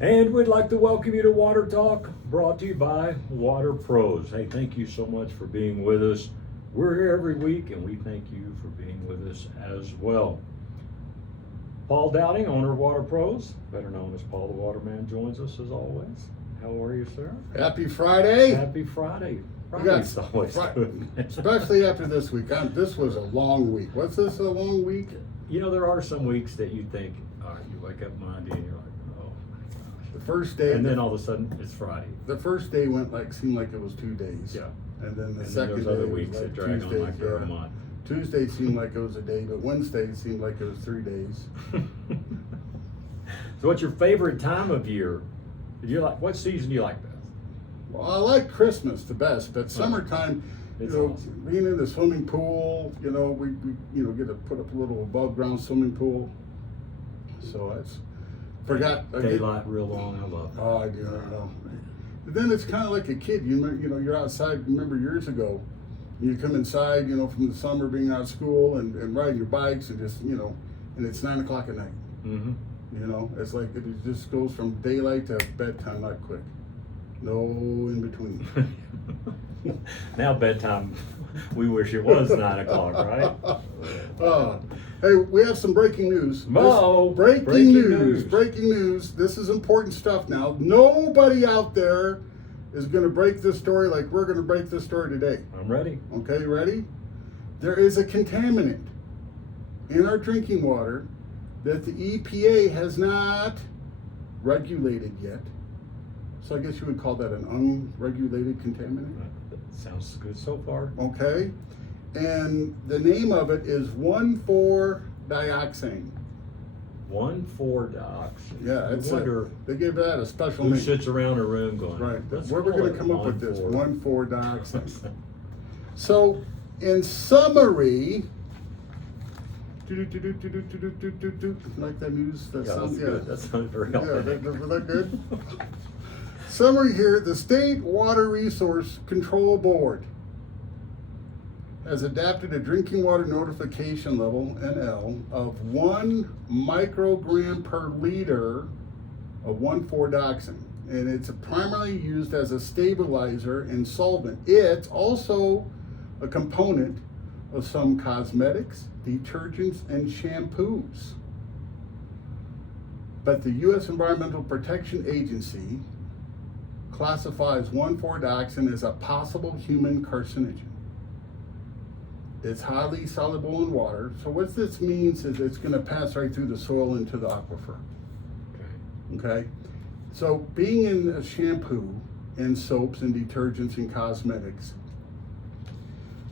And we'd like to welcome you to Water Talk, brought to you by Water Pros. Hey, thank you so much for being with us. We're here every week, and we thank you for being with us as well. Paul Dowding, owner of Water Pros, better known as Paul the Waterman, joins us as always. How are you, sir? Happy Friday. Happy Friday. Friday's always good. Especially after this week. This was a long week. What's this, a long week? You know, there are some weeks that you think, all right, you wake up Monday and you're like, oh my gosh. The first day. And then all of a sudden it's Friday. The first day seemed like it was 2 days. Yeah. And then the And then second there's day other was weeks that like drag Tuesday, on like they're a month. Tuesday seemed like it was a day, but Wednesday seemed like it was 3 days. So what's your favorite time of year? What season do you like best? Well, I like Christmas the best, but summertime, Awesome. being in the swimming pool, we get to put up a little above ground swimming pool. So Daylight real long, I love it. Oh, I do. I know. But then it's kind of like a kid. You're outside. Remember years ago, you come inside, from the summer being out of school and riding your bikes and just, and it's 9 o'clock at night. Mm-hmm. It's like it just goes from daylight to bedtime, not quick. No in between. Now bedtime, we wish it was 9 o'clock, right? Hey, we have some breaking news. Breaking news. This is important stuff now. Nobody out there is going to break this story like we're going to break this story today. I'm ready. Okay, ready? There is a contaminant in our drinking water that the EPA has not regulated yet. So I guess you would call that an unregulated contaminant. That sounds good so far. Okay. And the name of it is 1,4-dioxane. 1,4-dioxane. Yeah, they gave that a special Who name. sits around a room going, Right. let's Where we're call going to it come up with this 1,4. 1,4-dioxane. So, in summary, like that news? That sounds good. That sounds very Yeah, authentic. was that good? Summary here: the State Water Resource Control Board has adopted a drinking water notification level (NL) of 1 microgram per liter of 1,4-dioxane, and it's primarily used as a stabilizer and solvent. It's also a component of some cosmetics, detergents, and shampoos. But the U.S. Environmental Protection Agency classifies 1,4-dioxane as a possible human carcinogen. It's highly soluble in water. So what this means is it's going to pass right through the soil into the aquifer. Okay? So being in a shampoo and soaps and detergents and cosmetics,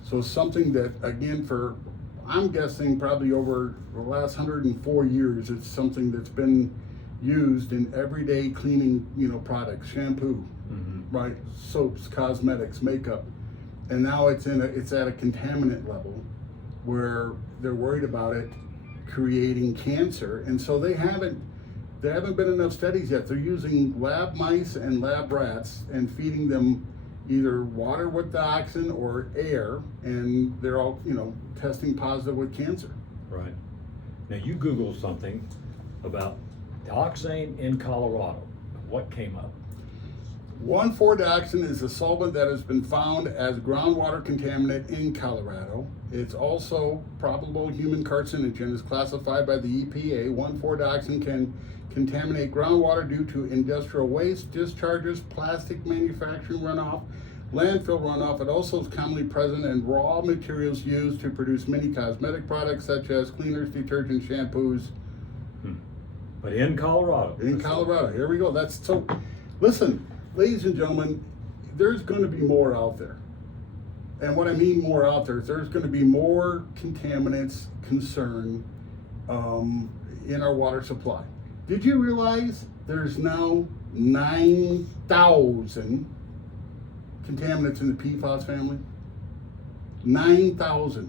so something that, again, I'm guessing probably over the last 104 years, it's something that's been used in everyday cleaning, products, shampoo, right, soaps, cosmetics, makeup, and now it's at a contaminant level where they're worried about it creating cancer, and so there haven't been enough studies yet. They're using lab mice and lab rats and feeding them either water with dioxin or air, and they're all, testing positive with cancer. Right. Now you Googled something about dioxane in Colorado. What came up? 1,4-dioxane is a solvent that has been found as groundwater contaminant in Colorado. It's also probable human carcinogen, is classified by the EPA. 1,4-dioxane can contaminate groundwater due to industrial waste, discharges, plastic manufacturing runoff, landfill runoff. It also is commonly present in raw materials used to produce many cosmetic products such as cleaners, detergents, shampoos. But in Colorado. In Colorado, here we go. Listen, ladies and gentlemen, there's going to be more out there. And what I mean more out there is there's going to be more contaminants concern in our water supply. Did you realize there's now 9,000 contaminants in the PFAS family? 9,000.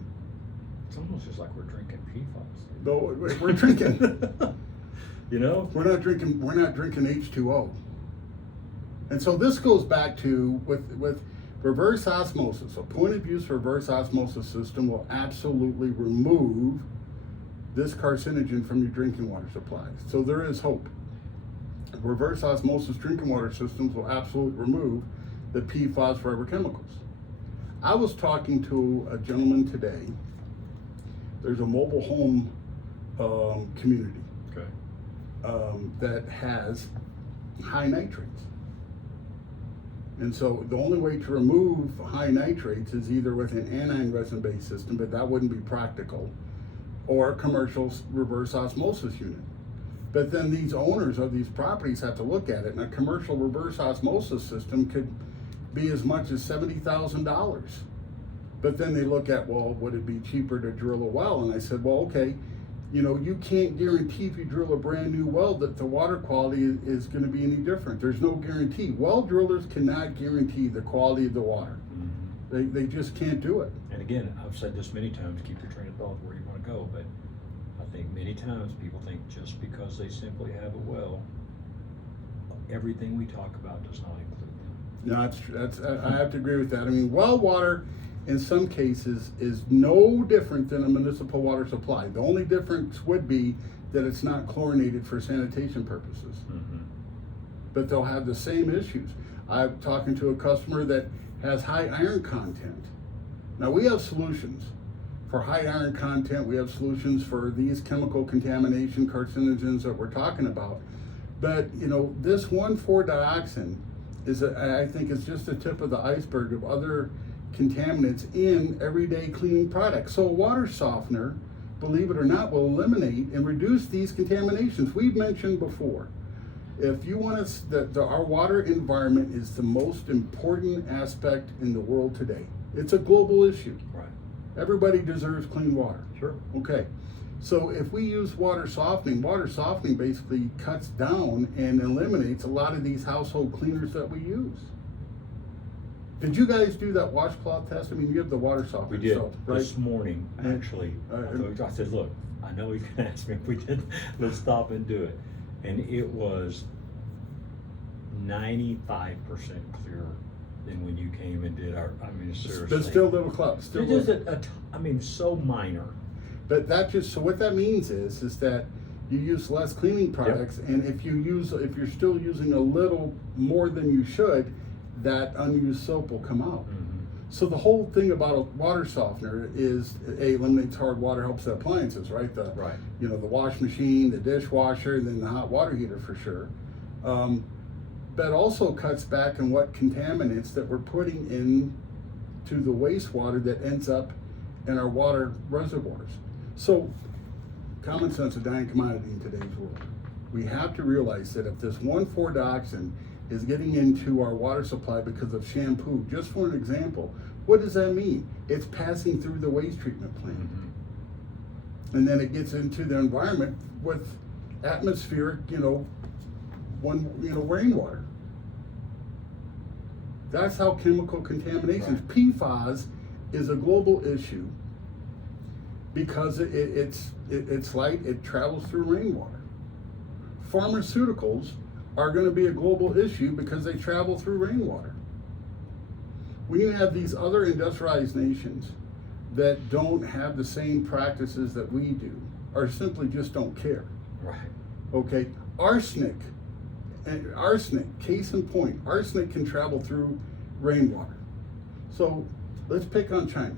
It's almost just like we're drinking PFAS. No, we're drinking. We're not drinking H2O. And so this goes back to with reverse osmosis. A point of use reverse osmosis system will absolutely remove this carcinogen from your drinking water supplies. So there is hope. Reverse osmosis drinking water systems will absolutely remove the PFAS forever chemicals. I was talking to a gentleman today. There's a mobile home community Okay. that has high nitrates. And so the only way to remove high nitrates is either with an anion resin-based system, but that wouldn't be practical, or a commercial reverse osmosis unit. But then these owners of these properties have to look at it, and a commercial reverse osmosis system could be as much as $70,000. But then they look at, well, would it be cheaper to drill a well? And I said, well, okay, you know, you can't guarantee if you drill a brand new well that the water quality is going to be any different. There's no guarantee. Well drillers cannot guarantee the quality of the water. Mm-hmm. They just can't do it. And again, I've said this many times, keep your train of thought where you want to go, but I think many times people think just because they simply have a well, everything we talk about does not include them. No, I have to agree with that. I mean, well water in some cases is no different than a municipal water supply. The only difference would be that it's not chlorinated for sanitation purposes. Mm-hmm. But they'll have the same issues. I'm talking to a customer that has high iron content. Now we have solutions for high iron content. We have solutions for these chemical contamination carcinogens that we're talking about. But you know, this 1,4-dioxin I think is just the tip of the iceberg of other contaminants in everyday cleaning products. So a water softener, believe it or not, will eliminate and reduce these contaminations. We've mentioned before, if you want us, our water environment is the most important aspect in the world today. It's a global issue. Right. Everybody deserves clean water. Sure. Okay. So if we use water softening basically cuts down and eliminates a lot of these household cleaners that we use. Did you guys do that washcloth test? I mean, you have the water softener. We did right? this morning, actually. I said, look, I know he's gonna ask me if we did, let's stop and do it. And it was 95% clearer than when you came and did our, I mean, seriously. But still little clubs. It is I mean, so minor. But so what that means is that you use less cleaning products, and if you're still using a little more than you should, that unused soap will come out. Mm-hmm. So the whole thing about a water softener is eliminates hard water, helps the appliances, right? Right. You know, the wash machine, the dishwasher, and then the hot water heater for sure. But also cuts back on what contaminants that we're putting in to the wastewater that ends up in our water reservoirs. So common sense is a dying commodity in today's world. We have to realize that if this 1,4-dioxin is getting into our water supply because of shampoo, just for an example, what does that mean? It's passing through the waste treatment plant. Mm-hmm. And then it gets into the environment with atmospheric, rainwater. That's how chemical contamination. Right. PFAS is a global issue because it's light, it travels through rainwater. Pharmaceuticals are going to be a global issue because they travel through rainwater. When you have these other industrialized nations that don't have the same practices that we do, or simply just don't care. Right. Okay, arsenic, case in point, arsenic can travel through rainwater. So let's pick on China.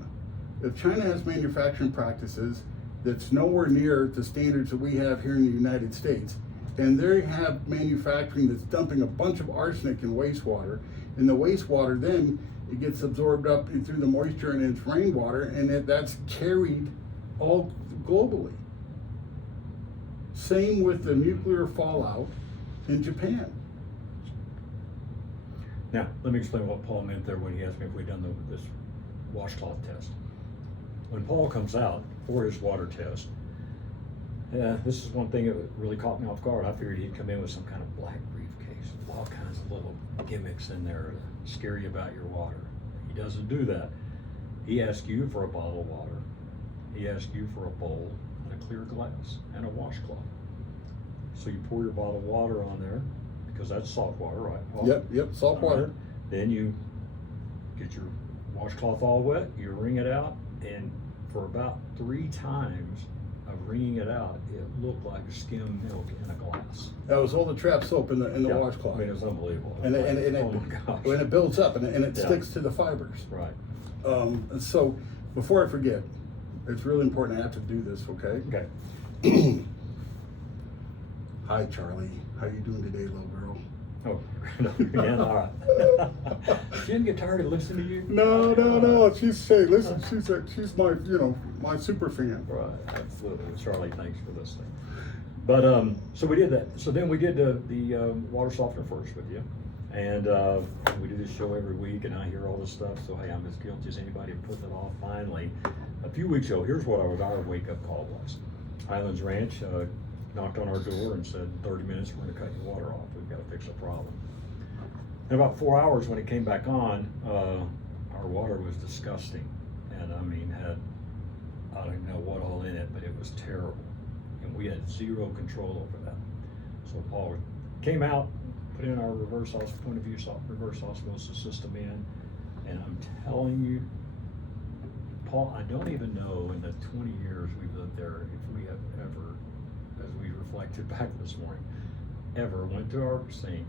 If China has manufacturing practices that's nowhere near the standards that we have here in the United States, and they have manufacturing that's dumping a bunch of arsenic in wastewater, and the wastewater then it gets absorbed up through the moisture and it's rainwater, and that's carried all globally. Same with the nuclear fallout in Japan. Now, let me explain what Paul meant there when he asked me if we'd done this washcloth test. When Paul comes out for his water test, this is one thing that really caught me off guard. I figured he'd come in with some kind of black briefcase with all kinds of little gimmicks in there to scare you about your water. He doesn't do that. He asks you for a bottle of water. He asks you for a bowl and a clear glass and a washcloth. So you pour your bottle of water on there, because that's salt water, right, Paul? Yep, salt water. Right. Then you get your washcloth all wet, you wring it out, and for about 3 times, of wringing it out, it looked like skim milk in a glass. That was all the trap soap in the Yeah, washcloth. I mean, it was unbelievable. And Oh my gosh. when it builds up and it Yeah. sticks to the fibers. Right. And so, before I forget, it's really important I have to do this, okay? Okay. Hi, Charlie. How you doing today, little girl? Oh, again, all right. She didn't get tired of listening to you? No. She's my, my super fan. Right, absolutely. Charlie, thanks for listening. But, so we did that. So then we did the water softener first with you. And we do this show every week, and I hear all this stuff. So, hey, I'm as guilty as anybody to put that off. Finally, a few weeks ago, here's what our wake-up call was. Highlands Ranch knocked on our door and said, 30 minutes, we're gonna cut your water off. We've gotta fix a problem. In about 4 hours, when it came back on, our water was disgusting. And I mean, I don't even know what all in it, but it was terrible. And we had zero control over that. So Paul came out, put in our reverse osmosis system in, and I'm telling you, Paul, I don't even know in the 20 years we've lived there if we have ever, as we reflected back this morning, ever went to our sink,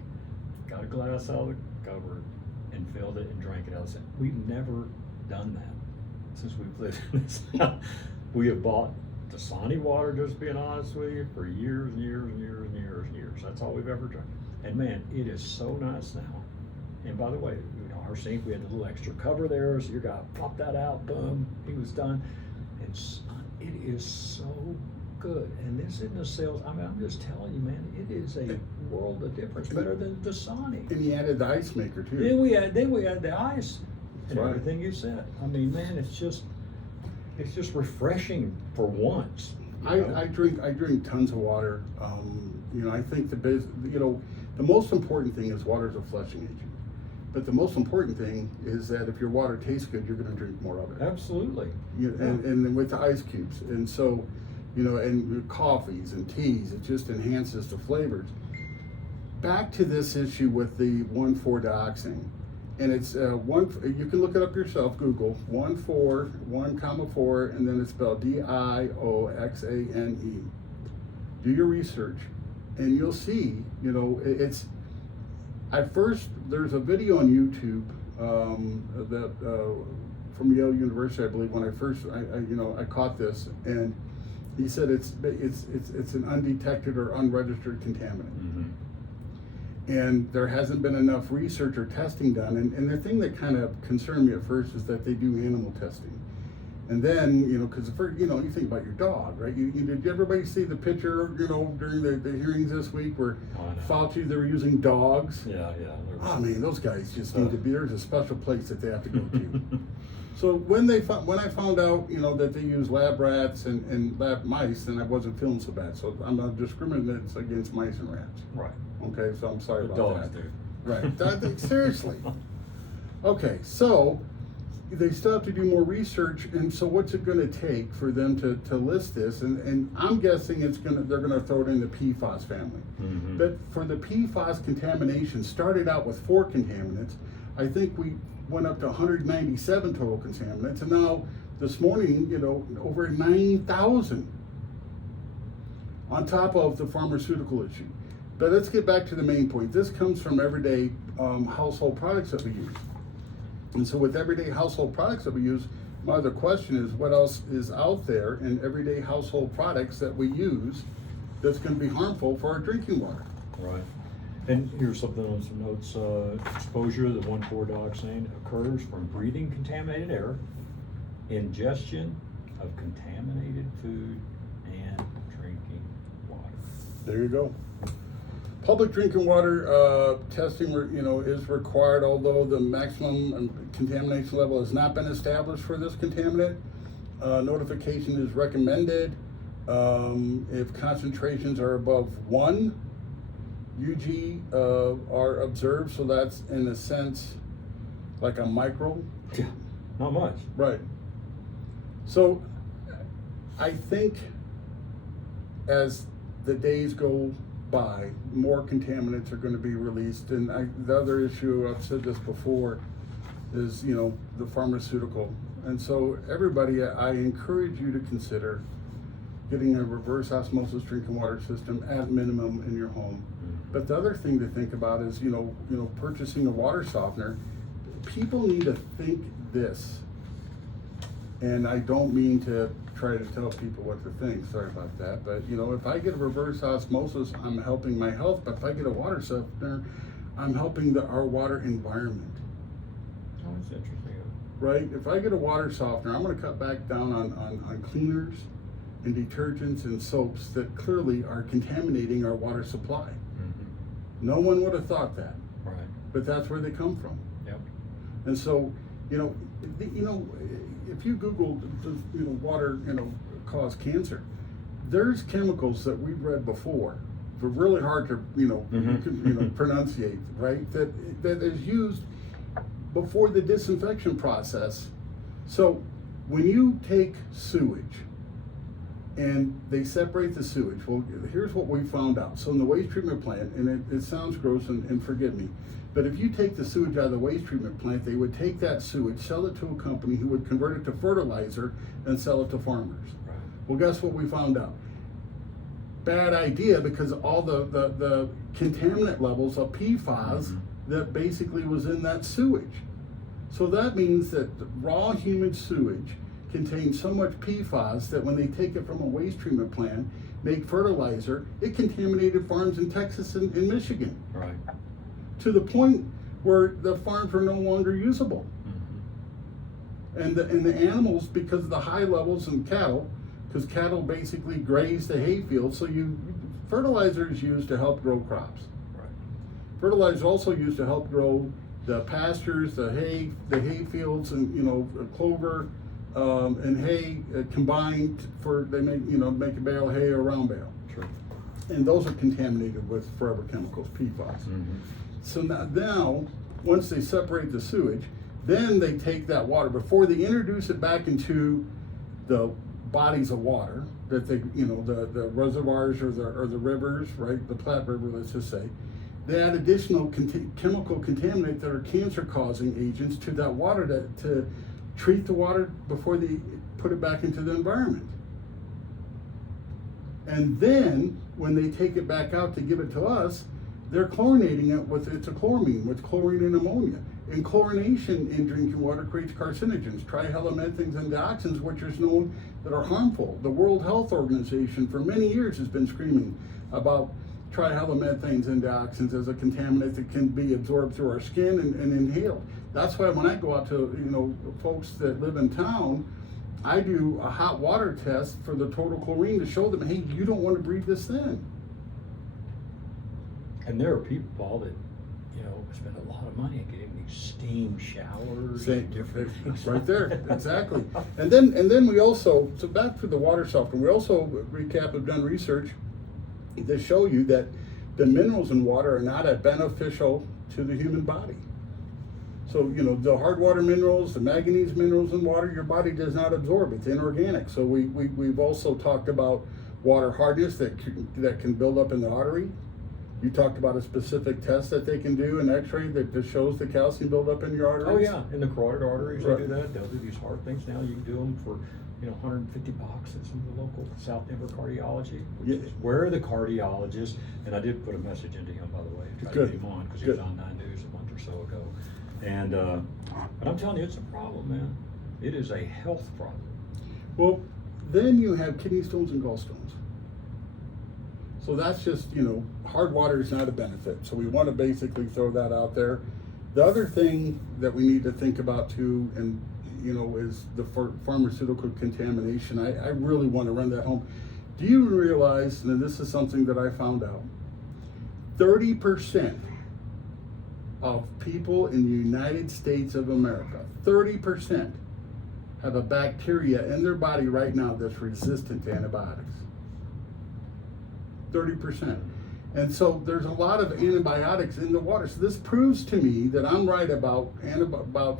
got a glass out of the cupboard, and filled it and drank it out of the sink. We've never done that since we've lived in this house. We have bought Dasani water, just being honest with you, for years and years and years and years and years. That's all we've ever drank. And man, it is so nice now. And by the way, our sink, we had a little extra cover there, so your guy popped that out, boom, he was done. And it is so good. And this isn't a sales, I mean, I'm just telling you, man, it is a world of difference, better than Dasani. And he added the ice maker too. Then we had the ice and Right. everything you said. I mean, man, it's just refreshing for once. I drink tons of water. I think the most important thing is water is a flushing agent. But the most important thing is that if your water tastes good, you're going to drink more of it. Absolutely. And with the ice cubes, and so, and coffees and teas, it just enhances the flavors. Back to this issue with the 1,4-dioxane, and it's you can look it up yourself. Google 1,4, and then it's spelled DIOXANE. Do your research, and you'll see. It's at first there's a video on YouTube that from Yale University, I believe. When I first I caught this, and he said it's an undetected or unregistered contaminant. Mm-hmm. And there hasn't been enough research or testing done. And the thing that kind of concerned me at first is that they do animal testing. And then, because you think about your dog, right? Did everybody see the picture, during the hearings this week where Fauci, they were using dogs? Yeah. Oh man, those guys just need to be, there's a special place that they have to go to. So when I found out, that they use lab rats and lab mice, then I wasn't feeling so bad. So I'm not discriminating against mice and rats. Right. Okay, so I'm sorry The about dogs that. do. Right, seriously. Okay, so they still have to do more research, and so what's it going to take for them to list this? And I'm guessing they're going to throw it in the PFAS family. Mm-hmm. But for the PFAS contamination, started out with 4 contaminants. I think we went up to 197 total contaminants, and now this morning, over 9,000 on top of the pharmaceutical issue. But let's get back to the main point. This comes from everyday household products that we use. And so with everyday household products that we use, my other question is what else is out there in everyday household products that we use that's going to be harmful for our drinking water? Right. And here's something on some notes. Exposure to the 1,4-dioxane occurs from breathing contaminated air, ingestion of contaminated food, and drinking water. There you go. Public drinking water testing, is required, although the maximum contamination level has not been established for this contaminant. Notification is recommended if concentrations are above 1 UG are observed, so that's in a sense like a micro. Yeah, not much. Right. So I think as the days go by, more contaminants are going to be released. And the other issue, I've said this before, is the pharmaceutical. And so everybody, I encourage you to consider getting a reverse osmosis drinking water system at minimum in your home. But the other thing to think about is, purchasing a water softener. People need to think this, and I don't mean to try to tell people what to think, sorry about that, but if I get a reverse osmosis, I'm helping my health, but if I get a water softener, I'm helping our water environment. Oh, that's interesting. Right? If I get a water softener, I'm gonna cut back down on cleaners and detergents and soaps that clearly are contaminating our water supply. No one would have thought that. Right. But that's where they come from. Yep. And so, if you Google, water, cause cancer, there's chemicals that we've read before, but really hard to, pronunciate, right? That is used before the disinfection process. So when you take sewage and they separate the sewage, well, here's what we found out. So in the waste treatment plant, and it sounds gross, and forgive me, but if you take the sewage out of the waste treatment plant, they would take that sewage, sell it to a company who would convert it to fertilizer and sell it to farmers. Right. Well, guess what we found out? Bad idea, because all the contaminant levels of PFAS that basically was in that sewage. So that means that raw human sewage contains so much PFAS that when they take it from a waste treatment plant, make fertilizer, it contaminated farms in Texas and in Michigan. Right. To the point where the farms were no longer usable. And the animals, because of the high levels in cattle, because cattle basically graze the hay fields, so fertilizer is used to help grow crops. Right. Fertilizer is also used to help grow the pastures, the hay fields, and clover and hay combined they make a bale of hay or a round bale. Sure. And those are contaminated with forever chemicals, PFAS. So now, once they separate the sewage, then they take that water, before they introduce it back into the bodies of water that they, the reservoirs or the rivers, right? The Platte River, let's just say, they add additional chemical contaminants that are cancer-causing agents to that water to treat the water before they put it back into the environment. And then when they take it back out to give it to us, they're chlorinating it it's a chloramine with chlorine and ammonia. And chlorination in drinking water creates carcinogens, trihalomethanes and dioxins, which are known that are harmful. The World Health Organization for many years has been screaming about trihalomethanes and dioxins as a contaminant that can be absorbed through our skin and inhaled. That's why when I go out to folks that live in town, I do a hot water test for the total chlorine to show them, hey, you don't want to breathe this in. And there are people, Paul, that spend a lot of money getting these steam showers and different things. Right there, exactly. And then we also, so back to the water softener, we also have done research that show you that the minerals in water are not as beneficial to the human body. So, the hard water minerals, the manganese minerals in water, your body does not absorb. It's inorganic. So we've also talked about water hardness that can build up in the artery. You talked about a specific test that they can do, an x-ray that shows the calcium buildup in your arteries. Oh yeah, in the carotid arteries, Right. they do that. They'll do these hard things now. You can do them for, $150 at some of the local South Denver cardiology, which is where the cardiologist, and I did put a message into him, by the way, to try to get him on, because he was on 9 News a month or so ago. And, but I'm telling you, it's a problem, man. It is a health problem. Well, then you have kidney stones and gallstones. So that's just, hard water is not a benefit. So we want to basically throw that out there. The other thing that we need to think about too, and is the pharmaceutical contamination. I really want to run that home. Do you realize, and this is something that I found out, 30% of people in the United States of America, 30% have a bacteria in their body right now that's resistant to antibiotics. 30%. And so there's a lot of antibiotics in the water. So this proves to me that I'm right about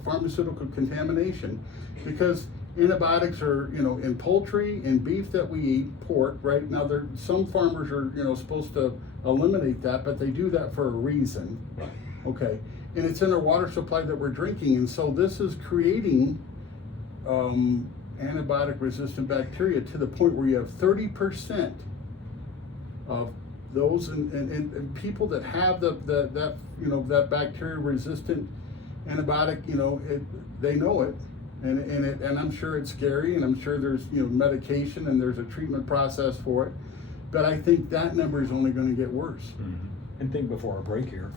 pharmaceutical contamination, because antibiotics are, in poultry and beef that we eat, pork, right? Now some farmers are, supposed to eliminate that, but they do that for a reason. Right. Okay. And it's in our water supply that we're drinking. And so this is creating antibiotic resistant bacteria to the point where you have 30% of those and people that have that bacteria resistant antibiotic, they know it, and I'm sure it's scary, and I'm sure there's medication and there's a treatment process for it, but I think that number is only going to get worse. Mm-hmm. And think before our break here,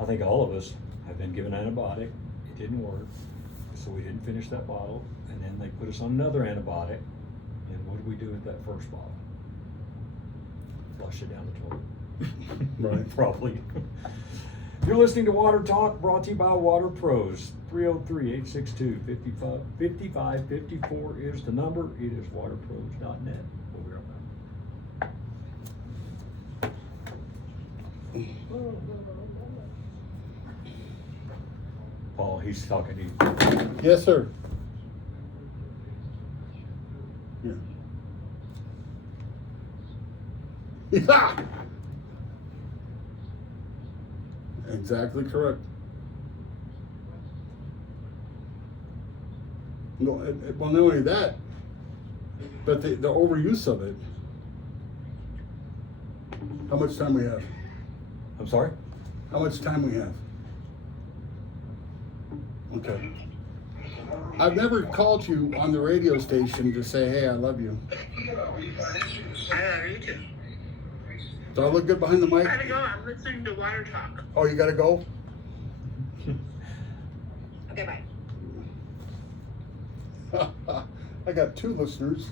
I think all of us have been given antibiotic, it didn't work, so we didn't finish that bottle, and then they put us on another antibiotic, and what do we do with that first bottle? Flush it down the toilet. Right. Probably. You're listening to Water Talk, brought to you by Water Pros. 303-862-5554 is the number. It is waterpros.net. We'll be right back. Paul, he's talking to you. Yes, sir. Yeah. Yeah. Exactly correct. No, well, not only that, but the overuse of it. How much time we have? I'm sorry? How much time we have? Okay. I've never called you on the radio station to say, hey, I love you. I love you too. Do I look good behind the mic? I gotta go. I'm listening to Water Talk. Oh, you gotta go? Okay, bye. I got 2 listeners.